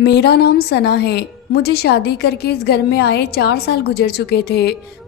मेरा नाम सना है। मुझे शादी करके इस घर में आए 4 साल गुजर चुके थे।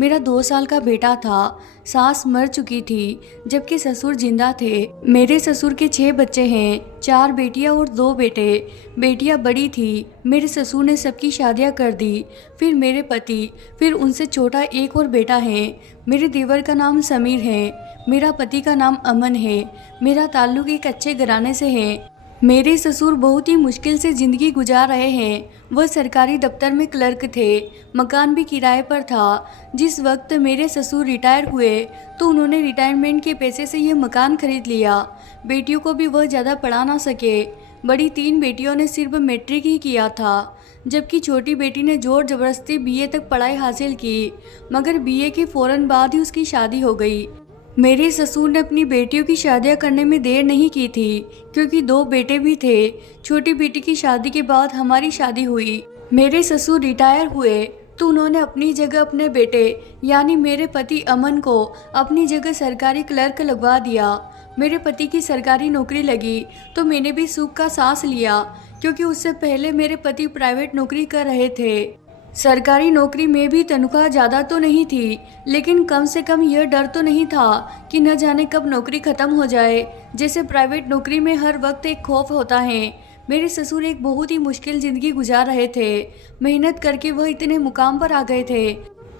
मेरा 2 साल का बेटा था। सास मर चुकी थी जबकि ससुर जिंदा थे। मेरे ससुर के 6 बच्चे हैं, 4 बेटियां और 2 बेटे। बेटियां बड़ी थी। मेरे ससुर ने सबकी शादियां कर दी। फिर मेरे पति, फिर उनसे छोटा एक और बेटा है। मेरे देवर का नाम समीर है। मेरा पति का नाम अमन है। मेरा ताल्लुक एक अच्छे घराने से है। मेरे ससुर बहुत ही मुश्किल से ज़िंदगी गुजार रहे हैं। वह सरकारी दफ्तर में क्लर्क थे। मकान भी किराए पर था। जिस वक्त मेरे ससुर रिटायर हुए तो उन्होंने रिटायरमेंट के पैसे से यह मकान खरीद लिया। बेटियों को भी वह ज़्यादा पढ़ा ना सके। बड़ी 3 बेटियों ने सिर्फ मैट्रिक ही किया था, जबकि छोटी बेटी ने जोर ज़बरदस्ती बीए तक पढ़ाई हासिल की, मगर बीए के फ़ौरन बाद ही उसकी शादी हो गई। मेरे ससुर ने अपनी बेटियों की शादियां करने में देर नहीं की थी, क्योंकि 2 बेटे भी थे। छोटी बेटी की शादी के बाद हमारी शादी हुई। मेरे ससुर रिटायर हुए तो उन्होंने अपनी जगह अपने बेटे यानी मेरे पति अमन को अपनी जगह सरकारी क्लर्क लगवा दिया। मेरे पति की सरकारी नौकरी लगी तो मैंने भी सुख का सांस लिया, क्योंकि उससे पहले मेरे पति प्राइवेट नौकरी कर रहे थे। सरकारी नौकरी में भी तनख्वाह ज़्यादा तो नहीं थी, लेकिन कम से कम यह डर तो नहीं था कि न जाने कब नौकरी ख़त्म हो जाए। जैसे प्राइवेट नौकरी में हर वक्त एक खौफ होता है। मेरे ससुर एक बहुत ही मुश्किल ज़िंदगी गुजार रहे थे। मेहनत करके वह इतने मुकाम पर आ गए थे,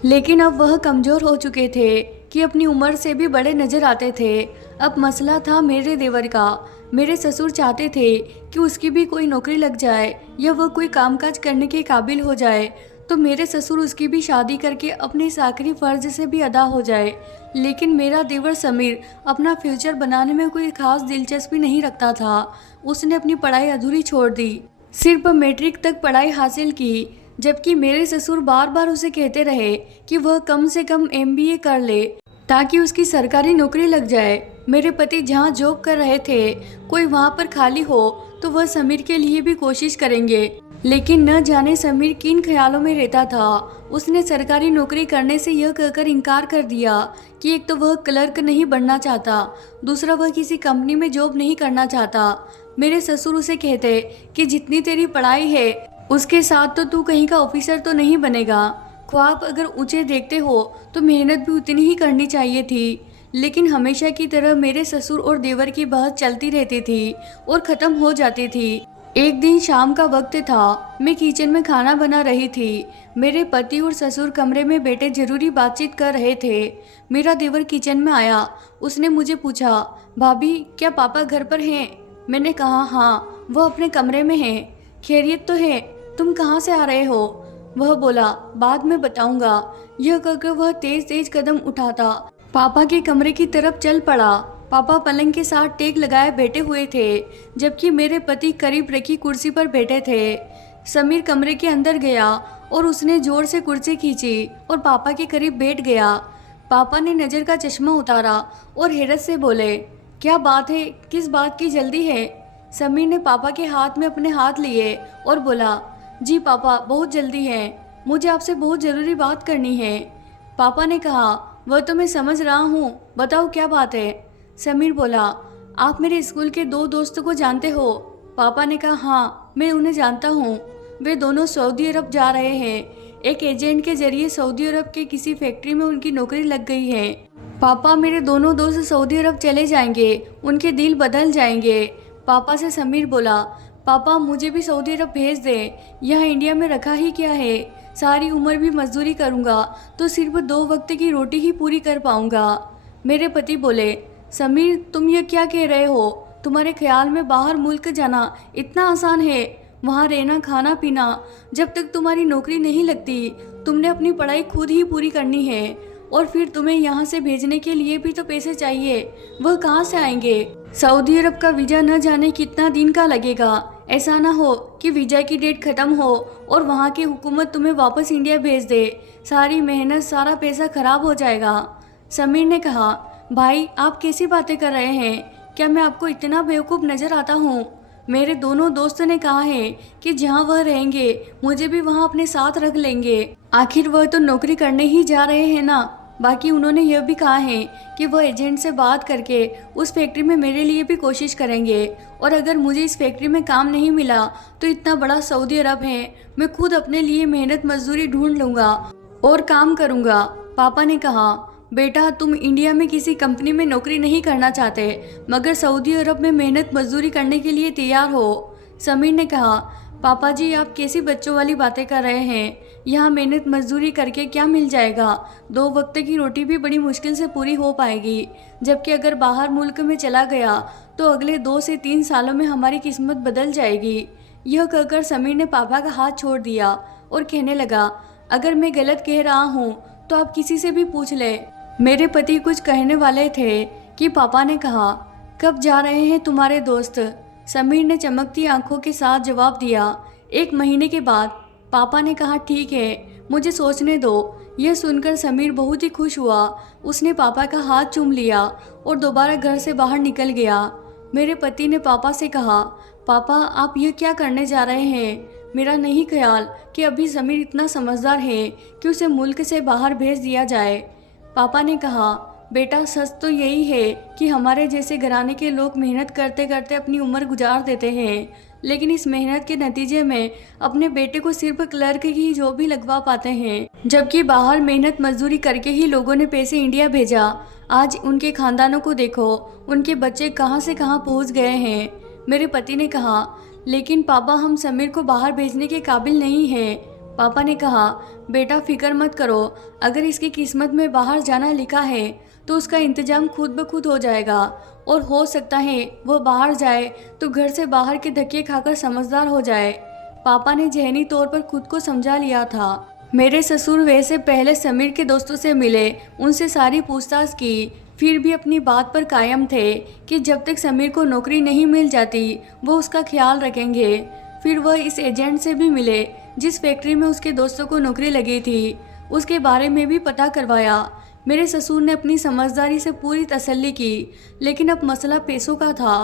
लेकिन अब वह कमज़ोर हो चुके थे कि अपनी उम्र से भी बड़े नज़र आते थे। अब मसला था मेरे देवर का। मेरे ससुर चाहते थे कि उसकी भी कोई नौकरी लग जाए या वह कोई कामकाज करने के काबिल हो जाए, तो मेरे ससुर उसकी भी शादी करके अपने इस आखिरी फ़र्ज से भी अदा हो जाए। लेकिन मेरा देवर समीर अपना फ्यूचर बनाने में कोई खास दिलचस्पी नहीं रखता था। उसने अपनी पढ़ाई अधूरी छोड़ दी, सिर्फ मैट्रिक तक पढ़ाई हासिल की, जबकि मेरे ससुर बार बार उसे कहते रहे कि वह कम से कम एमबीए कर ले ताकि उसकी सरकारी नौकरी लग जाए। मेरे पति जहाँ जॉब कर रहे थे, कोई वहाँ पर खाली हो तो वह समीर के लिए भी कोशिश करेंगे। लेकिन न जाने समीर किन ख्यालों में रहता था। उसने सरकारी नौकरी करने से यह कहकर इनकार कर दिया कि एक तो वह क्लर्क नहीं बनना चाहता, दूसरा वह किसी कंपनी में जॉब नहीं करना चाहता। मेरे ससुर उसे कहते कि जितनी तेरी पढ़ाई है उसके साथ तो तू कहीं का ऑफिसर तो नहीं बनेगा। ख्वाब अगर ऊंचे देखते हो तो मेहनत भी उतनी ही करनी चाहिए थी। लेकिन हमेशा की तरह मेरे ससुर और देवर की बहस चलती रहती थी और ख़त्म हो जाती थी। एक दिन शाम का वक्त था। मैं किचन में खाना बना रही थी। मेरे पति और ससुर कमरे में बैठे जरूरी बातचीत कर रहे थे। मेरा देवर किचन में आया। उसने मुझे पूछा, भाभी क्या पापा घर पर हैं? मैंने कहा हाँ, वह अपने कमरे में हैं। खैरियत तो है? तुम कहाँ से आ रहे हो? वह बोला, बाद में बताऊंगा। यह कहकर वह तेज तेज कदम उठाता पापा के कमरे की तरफ चल पड़ा। पापा पलंग के साथ टेक लगाए बैठे हुए थे, जबकि मेरे पति करीब रखी कुर्सी पर बैठे थे। समीर कमरे के अंदर गया और उसने जोर से कुर्सी खींची और पापा के करीब बैठ गया। पापा ने नज़र का चश्मा उतारा और हैरत से बोले, क्या बात है, किस बात की जल्दी है? समीर ने पापा के हाथ में अपने हाथ लिए और बोला, जी पापा बहुत जल्दी है, मुझे आपसे बहुत ज़रूरी बात करनी है। पापा ने कहा, वह तो मैं समझ रहा हूँ, बताओ क्या बात है? समीर बोला, आप मेरे स्कूल के 2 दोस्तों को जानते हो? पापा ने कहा, हाँ मैं उन्हें जानता हूँ। वे दोनों सऊदी अरब जा रहे हैं। एक एजेंट के जरिए सऊदी अरब के किसी फैक्ट्री में उनकी नौकरी लग गई है। पापा मेरे दोनों दोस्त सऊदी अरब चले जाएंगे, उनके दिल बदल जाएंगे। पापा से समीर बोला, पापा मुझे भी सऊदी अरब भेज दें, यहाँ इंडिया में रखा ही क्या है। सारी उम्र भी मजदूरी करूँगा तो सिर्फ 2 वक्त की रोटी ही पूरी कर पाऊँगा। मेरे पति बोले, समीर तुम ये क्या कह रहे हो? तुम्हारे ख्याल में बाहर मुल्क जाना इतना आसान है? वहाँ रहना खाना पीना, जब तक तुम्हारी नौकरी नहीं लगती तुमने अपनी पढ़ाई खुद ही पूरी करनी है। और फिर तुम्हें यहाँ से भेजने के लिए भी तो पैसे चाहिए, वह कहाँ से आएंगे? सऊदी अरब का वीज़ा न जाने कितना दिन का लगेगा। ऐसा ना हो कि वीज़ा की डेट ख़त्म हो और वहाँ की हुकूमत तुम्हें वापस इंडिया भेज दे। सारी मेहनत सारा पैसा खराब हो जाएगा। समीर ने कहा, भाई आप कैसी बातें कर रहे हैं? क्या मैं आपको इतना बेवकूफ़ नज़र आता हूँ? मेरे दोनों दोस्तों ने कहा है कि जहाँ वह रहेंगे मुझे भी वहाँ अपने साथ रख लेंगे। आखिर वह तो नौकरी करने ही जा रहे हैं ना। बाकी उन्होंने यह भी कहा है कि वह एजेंट से बात करके उस फैक्ट्री में मेरे लिए भी कोशिश करेंगे, और अगर मुझे इस फैक्ट्री में काम नहीं मिला तो इतना बड़ा सऊदी अरब है, मैं खुद अपने लिए मेहनत मजदूरी ढूंढ लूँगा और काम करूँगा। पापा ने कहा, बेटा तुम इंडिया में किसी कंपनी में नौकरी नहीं करना चाहते, मगर सऊदी अरब में मेहनत मजदूरी करने के लिए तैयार हो। समीर ने कहा, पापा जी आप कैसी बच्चों वाली बातें कर रहे हैं, यहाँ मेहनत मजदूरी करके क्या मिल जाएगा, 2 वक्त की रोटी भी बड़ी मुश्किल से पूरी हो पाएगी, जबकि अगर बाहर मुल्क में चला गया तो अगले 2 से 3 सालों में हमारी किस्मत बदल जाएगी। यह कहकर समीर ने पापा का हाथ छोड़ दिया और कहने लगा, अगर मैं गलत कह रहा हूँ तो आप किसी से भी पूछ ले। मेरे पति कुछ कहने वाले थे कि पापा ने कहा, कब जा रहे हैं तुम्हारे दोस्त? समीर ने चमकती आंखों के साथ जवाब दिया, 1 महीने के बाद। पापा ने कहा, ठीक है, मुझे सोचने दो। यह सुनकर समीर बहुत ही खुश हुआ। उसने पापा का हाथ चूम लिया और दोबारा घर से बाहर निकल गया। मेरे पति ने पापा से कहा, पापा आप यह क्या करने जा रहे हैं? मेरा नहीं ख्याल कि अभी समीर इतना समझदार है कि उसे मुल्क से बाहर भेज दिया जाए। पापा ने कहा, बेटा सच तो यही है कि हमारे जैसे घराने के लोग मेहनत करते करते अपनी उम्र गुजार देते हैं, लेकिन इस मेहनत के नतीजे में अपने बेटे को सिर्फ क्लर्क की जॉब भी लगवा पाते हैं, जबकि बाहर मेहनत मजदूरी करके ही लोगों ने पैसे इंडिया भेजा। आज उनके खानदानों को देखो, उनके बच्चे कहां से कहां पहुंच गए हैं। मेरे पति ने कहा, लेकिन पापा हम समीर को बाहर भेजने के काबिल नहीं हैं। पापा ने कहा, बेटा फिक्र मत करो, अगर इसकी किस्मत में बाहर जाना लिखा है तो उसका इंतजाम खुद ब खुद हो जाएगा, और हो सकता है वह बाहर जाए तो घर से बाहर के धक्के खाकर समझदार हो जाए। पापा ने जहनी तौर पर खुद को समझा लिया था। मेरे ससुर वैसे पहले समीर के दोस्तों से मिले, उनसे सारी पूछताछ की, फिर भी अपनी बात पर कायम थे कि जब तक समीर को नौकरी नहीं मिल जाती वो उसका ख्याल रखेंगे। फिर वह इस एजेंट से भी मिले जिस फैक्ट्री में उसके दोस्तों को नौकरी लगी थी, उसके बारे में भी पता करवाया। मेरे ससुर ने अपनी समझदारी से पूरी तसल्ली की, लेकिन अब मसला पैसों का था।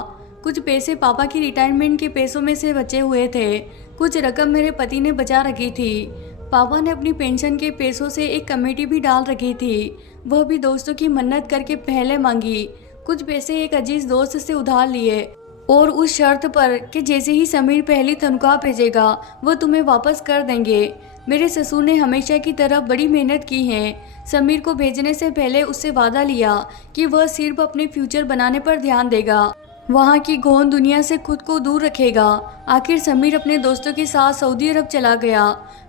कुछ पैसे पापा की रिटायरमेंट के पैसों में से बचे हुए थे, कुछ रकम मेरे पति ने बचा रखी थी। पापा ने अपनी पेंशन के पैसों से एक कमेटी भी डाल रखी थी, वह भी दोस्तों की मन्नत करके पहले मांगी। कुछ पैसे एक अजीज दोस्त से उधार लिए और उस शर्त पर कि जैसे ही समीर पहली तनख्वाह भेजेगा वह तुम्हें वापस कर देंगे। मेरे ससुर ने हमेशा की तरह बड़ी मेहनत की है। समीर को भेजने से पहले उससे वादा लिया कि वह सिर्फ अपने फ्यूचर बनाने पर ध्यान देगा, वहाँ की गौन दुनिया से खुद को दूर रखेगा। आखिर समीर अपने दोस्तों के साथ सऊदी अरब चला गया।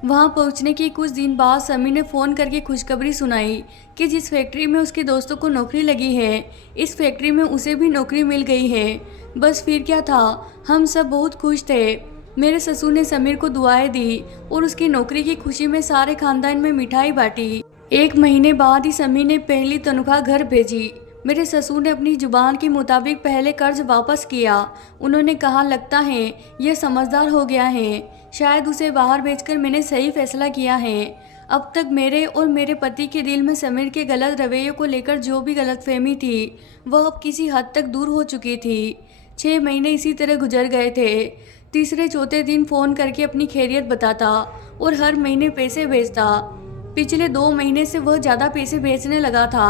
वहाँ पहुँचने के कुछ दिन बाद समीर ने फ़ोन करके खुशखबरी सुनाई कि जिस फैक्ट्री में उसके दोस्तों को नौकरी लगी है, इस फैक्ट्री में उसे भी नौकरी मिल गई है। बस फिर क्या था, हम सब बहुत खुश थे। मेरे ससुर ने समीर को दुआएं दी और उसकी नौकरी की खुशी में सारे खानदान में मिठाई बांटी। 1 महीने बाद ही समीर ने पहली तनख्वाह घर भेजी। मेरे ससुर ने अपनी जुबान के मुताबिक पहले कर्ज वापस किया। उन्होंने कहा, लगता है यह समझदार हो गया है, शायद उसे बाहर भेजकर मैंने सही फैसला किया है। अब तक मेरे और मेरे पति के दिल में समीर के गलत रवैये को लेकर जो भी गलतफहमी थी वह अब किसी हद तक दूर हो चुकी थी। 6 महीने इसी तरह गुजर गए थे। तीसरे चौथे दिन फ़ोन करके अपनी खैरियत बताता और हर महीने पैसे भेजता। पिछले 2 महीने से वह ज़्यादा पैसे भेजने लगा था।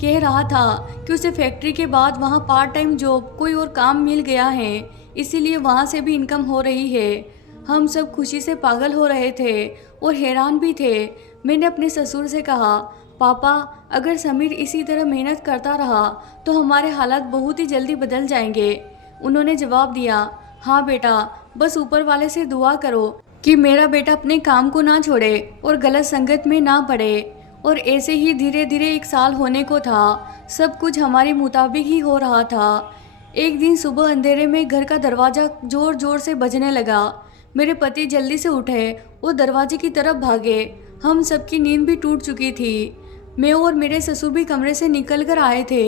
कह रहा था कि उसे फैक्ट्री के बाद वहाँ पार्ट टाइम जॉब कोई और काम मिल गया है, इसीलिए वहाँ से भी इनकम हो रही है। हम सब खुशी से पागल हो रहे थे और हैरान भी थे। मैंने अपने ससुर से कहा, पापा अगर समीर इसी तरह मेहनत करता रहा तो हमारे हालात बहुत ही जल्दी बदल जाएंगे। उन्होंने जवाब दिया, हाँ बेटा, बस ऊपर वाले से दुआ करो कि मेरा बेटा अपने काम को ना छोड़े और गलत संगत में ना पड़े। और ऐसे ही धीरे धीरे 1 साल होने को था। सब कुछ हमारे मुताबिक ही हो रहा था। एक दिन सुबह अंधेरे में घर का दरवाज़ा ज़ोर ज़ोर से बजने लगा। मेरे पति जल्दी से उठे और दरवाजे की तरफ भागे। हम सबकी नींद भी टूट चुकी थी। मैं और मेरे ससुर भी कमरे से निकल कर आए थे।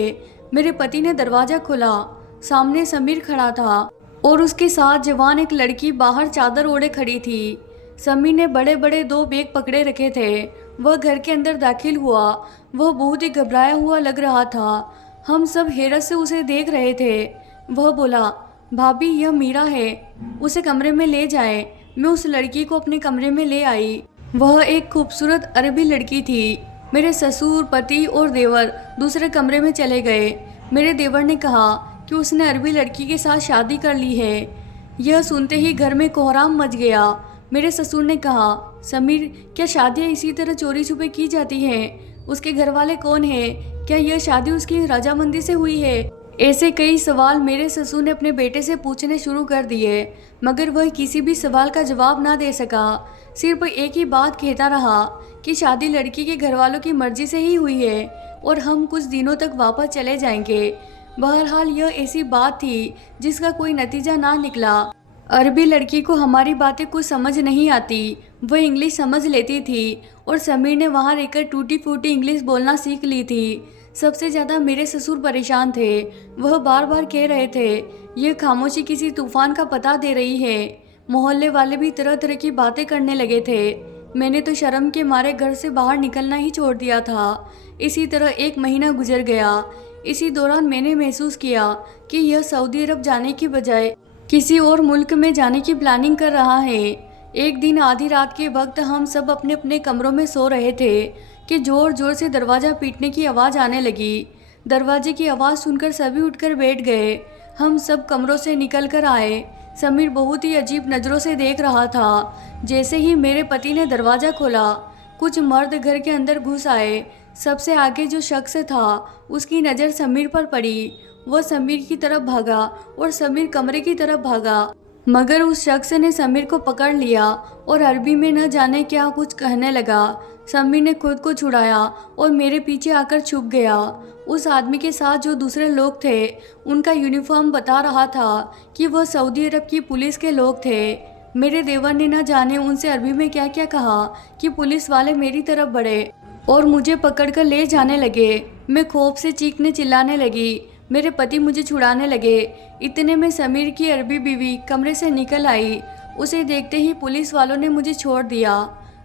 मेरे पति ने दरवाज़ा खोला। सामने समीर खड़ा था और उसके साथ जवान एक लड़की बाहर चादर ओढ़े खड़ी थी। समीर ने बड़े बड़े 2 बैग पकड़े रखे थे। वह घर के अंदर दाखिल हुआ। वह बहुत ही घबराया हुआ लग रहा था। हम सब हैरत से उसे देख रहे थे। वह बोला, भाभी यह मीरा है, उसे कमरे में ले जाएं। मैं उस लड़की को अपने कमरे में ले आई। वह एक खूबसूरत अरबी लड़की थी। मेरे ससुर, पति और देवर दूसरे कमरे में चले गए। मेरे देवर ने कहा कि उसने अरबी लड़की के साथ शादी कर ली है। यह सुनते ही घर में कोहराम मच गया। मेरे ससुर ने कहा, समीर, क्या शादियाँ इसी तरह चोरी छुपे की जाती हैं? उसके घर वाले कौन हैं? क्या यह शादी उसकी रजामंदी से हुई है? ऐसे कई सवाल मेरे ससुर ने अपने बेटे से पूछने शुरू कर दिए, मगर वह किसी भी सवाल का जवाब ना दे सका। सिर्फ एक ही बात कहता रहा कि शादी लड़की के घर वालों की मर्जी से ही हुई है और हम कुछ दिनों तक वापस चले जाएंगे। बहरहाल यह ऐसी बात थी जिसका कोई नतीजा ना निकला। अरबी लड़की को हमारी बातें कुछ समझ नहीं आती। वह इंग्लिश समझ लेती थी और समीर ने वहाँ रहकर टूटी फूटी इंग्लिश बोलना सीख ली थी। सबसे ज़्यादा मेरे ससुर परेशान थे। वह बार बार कह रहे थे, यह खामोशी किसी तूफान का पता दे रही है। मोहल्ले वाले भी तरह तरह की बातें करने लगे थे। मैंने तो शर्म के मारे घर से बाहर निकलना ही छोड़ दिया था। इसी तरह 1 महीना गुजर गया। इसी दौरान मैंने महसूस किया कि यह सऊदी अरब जाने की बजाय किसी और मुल्क में जाने की प्लानिंग कर रहा है। एक दिन आधी रात के वक्त हम सब अपने अपने कमरों में सो रहे थे कि जोर जोर से दरवाज़ा पीटने की आवाज़ आने लगी। दरवाजे की आवाज़ सुनकर सभी उठकर बैठ गए। हम सब कमरों से निकल कर आए। समीर बहुत ही अजीब नज़रों से देख रहा था। जैसे ही मेरे पति ने दरवाज़ा खोला, कुछ मर्द घर के अंदर घुस आए। सबसे आगे जो शख्स था, उसकी नज़र समीर पर पड़ी। वह समीर की तरफ भागा और समीर कमरे की तरफ भागा, मगर उस शख्स ने समीर को पकड़ लिया और अरबी में न जाने क्या कुछ कहने लगा। समीर ने खुद को छुड़ाया और मेरे पीछे आकर छुप गया। उस आदमी के साथ जो दूसरे लोग थे, उनका यूनिफॉर्म बता रहा था कि वह सऊदी अरब की पुलिस के लोग थे। मेरे देवर ने न जाने उनसे अरबी में क्या क्या कहा कि पुलिस वाले मेरी तरफ बढ़े और मुझे पकड़कर ले जाने लगे। मैं खौफ से चीखने चिल्लाने लगी। मेरे पति मुझे छुड़ाने लगे। इतने में समीर की अरबी बीवी कमरे से निकल आई। उसे देखते ही पुलिस वालों ने मुझे छोड़ दिया।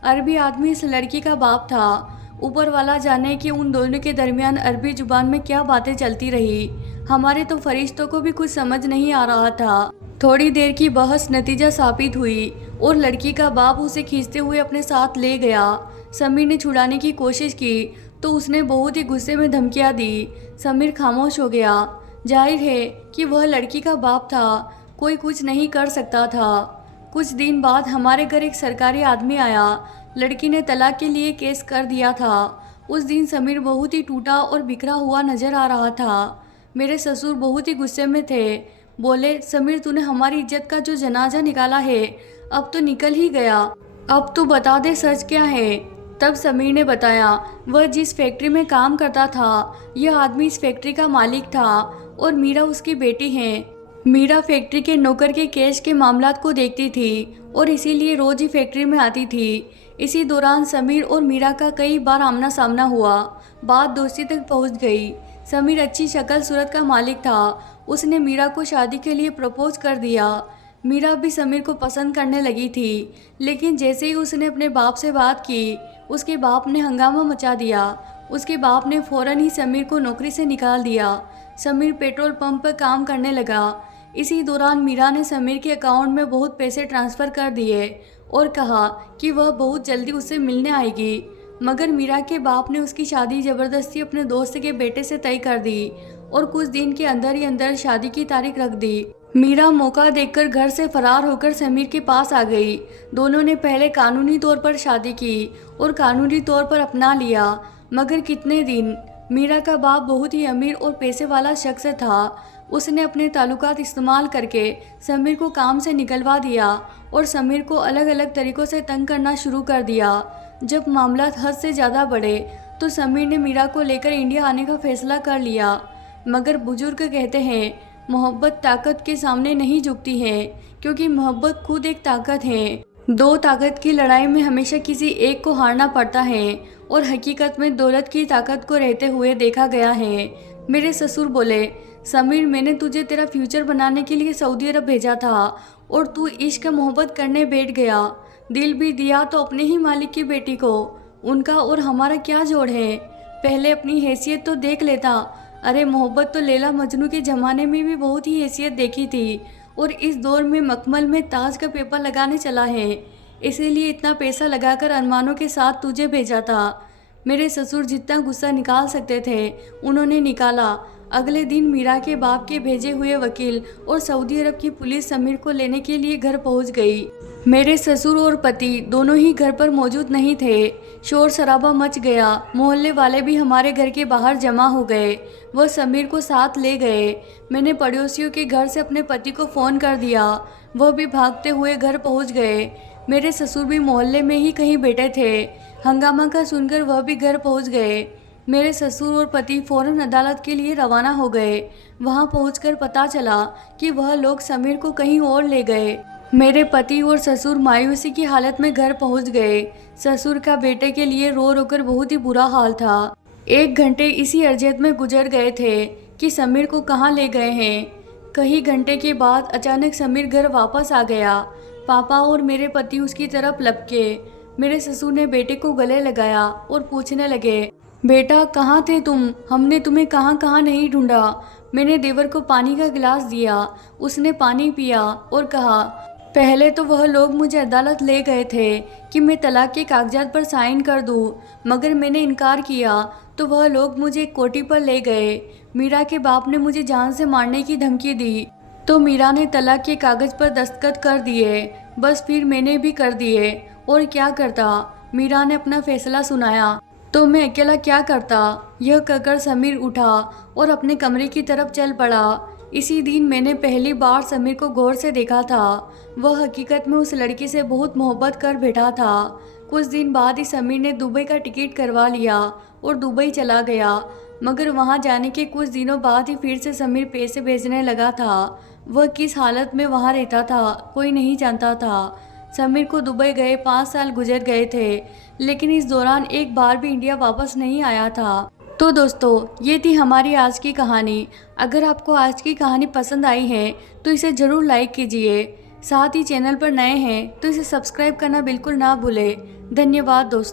अरबी आदमी इस लड़की का बाप था। ऊपर वाला जाने कि उन दोनों के दरमियान अरबी जुबान में क्या बातें चलती रही। हमारे तो फरिश्तों को भी कुछ समझ नहीं आ रहा था। थोड़ी देर की बहस नतीजा साबित हुई और लड़की का बाप उसे खींचते हुए अपने साथ ले गया। समीर ने छुड़ाने की कोशिश की तो उसने बहुत ही गुस्से में धमकियां दी। समीर खामोश हो गया। जाहिर है कि वह लड़की का बाप था, कोई कुछ नहीं कर सकता था। कुछ दिन बाद हमारे घर एक सरकारी आदमी आया। लड़की ने तलाक के लिए केस कर दिया था। उस दिन समीर बहुत ही टूटा और बिखरा हुआ नजर आ रहा था। मेरे ससुर बहुत ही गुस्से में थे। बोले, समीर, तूने हमारी इज्जत का जो जनाजा निकाला है, अब तो निकल ही गया। अब तू बता दे सच क्या है। तब समीर ने बताया, वह जिस फैक्ट्री में काम करता था, यह आदमी इस फैक्ट्री का मालिक था और मीरा उसकी बेटी है। मीरा फैक्ट्री के नौकर के कैश के मामलात को देखती थी और इसीलिए रोज ही फैक्ट्री में आती थी। इसी दौरान समीर और मीरा का कई बार आमना सामना हुआ। बात दोस्ती तक पहुंच गई। समीर अच्छी शक्ल सूरत का मालिक था। उसने मीरा को शादी के लिए प्रपोज कर दिया। मीरा भी समीर को पसंद करने लगी थी, लेकिन जैसे ही उसने अपने बाप से बात की, उसके बाप ने हंगामा मचा दिया। उसके बाप ने फौरन ही समीर को नौकरी से निकाल दिया। समीर पेट्रोल पंप पर काम करने लगा। इसी दौरान मीरा ने समीर के अकाउंट में बहुत पैसे ट्रांसफ़र कर दिए और कहा कि वह बहुत जल्दी उससे मिलने आएगी। मगर मीरा के बाप ने उसकी शादी ज़बरदस्ती अपने दोस्त के बेटे से तय कर दी और कुछ दिन के अंदर ही अंदर शादी की तारीख रख दी। मीरा मौका देखकर घर से फरार होकर समीर के पास आ गई। दोनों ने पहले कानूनी तौर पर शादी की और कानूनी तौर पर अपना लिया। मगर कितने दिन। मीरा का बाप बहुत ही अमीर और पैसे वाला शख्स था। उसने अपने ताल्लुकात इस्तेमाल करके समीर को काम से निकलवा दिया और समीर को अलग अलग तरीक़ों से तंग करना शुरू कर दिया। जब मामला हद से ज़्यादा बढ़े तो समीर ने मीरा को लेकर इंडिया आने का फैसला कर लिया। मगर बुजुर्ग कहते हैं, मोहब्बत ताकत के सामने नहीं झुकती है, क्योंकि मोहब्बत खुद एक ताकत है। दो ताकत की लड़ाई में हमेशा किसी एक को हारना पड़ता है और हकीकत में दौलत की ताकत को रहते हुए देखा गया है। मेरे ससुर बोले, समीर, मैंने तुझे तेरा फ्यूचर बनाने के लिए सऊदी अरब भेजा था और तू इश्क मोहब्बत करने बैठ गया। दिल भी दिया तो अपने ही मालिक की बेटी को। उनका और हमारा क्या जोड़ है? पहले अपनी हैसियत तो देख लेता। अरे मोहब्बत तो लैला मजनू के ज़माने में भी बहुत ही हैसियत देखी थी और इस दौर में मखमल में ताज का पेपर लगाने चला है। इसीलिए इतना पैसा लगाकर अरमानों के साथ तुझे भेजा था। मेरे ससुर जितना गुस्सा निकाल सकते थे उन्होंने निकाला। अगले दिन मीरा के बाप के भेजे हुए वकील और सऊदी अरब की पुलिस समीर को लेने के लिए घर पहुंच गई। मेरे ससुर और पति दोनों ही घर पर मौजूद नहीं थे। शोर शराबा मच गया। मोहल्ले वाले भी हमारे घर के बाहर जमा हो गए। वह समीर को साथ ले गए। मैंने पड़ोसियों के घर से अपने पति को फ़ोन कर दिया। वह भी भागते हुए घर पहुंच गए। मेरे ससुर भी मोहल्ले में ही कहीं बैठे थे। हंगामा का सुनकर वह भी घर पहुंच गए। मेरे ससुर और पति फौरन अदालत के लिए रवाना हो गए। वहां पहुंचकर पता चला कि वह लोग समीर को कहीं और ले गए। मेरे पति और ससुर मायूसी की हालत में घर पहुंच गए। ससुर का बेटे के लिए रो रो कर बहुत ही बुरा हाल था। 1 घंटे इसी अर्जेत में गुजर गए थे कि समीर को कहाँ ले गए हैं। कई घंटे के बाद अचानक समीर घर वापस आ गया। पापा और मेरे पति उसकी तरफ लपके। मेरे ससुर ने बेटे को गले लगाया और पूछने लगे, बेटा कहाँ थे तुम? हमने तुम्हें कहाँ कहाँ नहीं ढूंढा। मैंने देवर को पानी का गिलास दिया। उसने पानी पिया और कहा, पहले तो वह लोग मुझे अदालत ले गए थे कि मैं तलाक के कागजात पर साइन कर दूं, मगर मैंने इनकार किया तो वह लोग मुझे कोठी पर ले गए। मीरा के बाप ने मुझे जान से मारने की धमकी दी तो मीरा ने तलाक के कागज पर दस्तखत कर दिए। बस फिर मैंने भी कर दिए। और क्या करता? मीरा ने अपना फैसला सुनाया तो मैं अकेला क्या करता? यह कहकर समीर उठा और अपने कमरे की तरफ चल पड़ा। इसी दिन मैंने पहली बार समीर को गौर से देखा था। वह हकीकत में उस लड़की से बहुत मोहब्बत कर बैठा था। कुछ दिन बाद ही समीर ने दुबई का टिकट करवा लिया और दुबई चला गया। मगर वहां जाने के कुछ दिनों बाद ही फिर से समीर पैसे भेजने लगा था। वह किस हालत में वहां रहता था कोई नहीं जानता था। समीर को दुबई गए 5 साल गुजर गए थे, लेकिन इस दौरान एक बार भी इंडिया वापस नहीं आया था। तो दोस्तों, ये थी हमारी आज की कहानी। अगर आपको आज की कहानी पसंद आई है तो इसे ज़रूर लाइक कीजिए। साथ ही चैनल पर नए हैं तो इसे सब्सक्राइब करना बिल्कुल ना भूलें। धन्यवाद दोस्तों।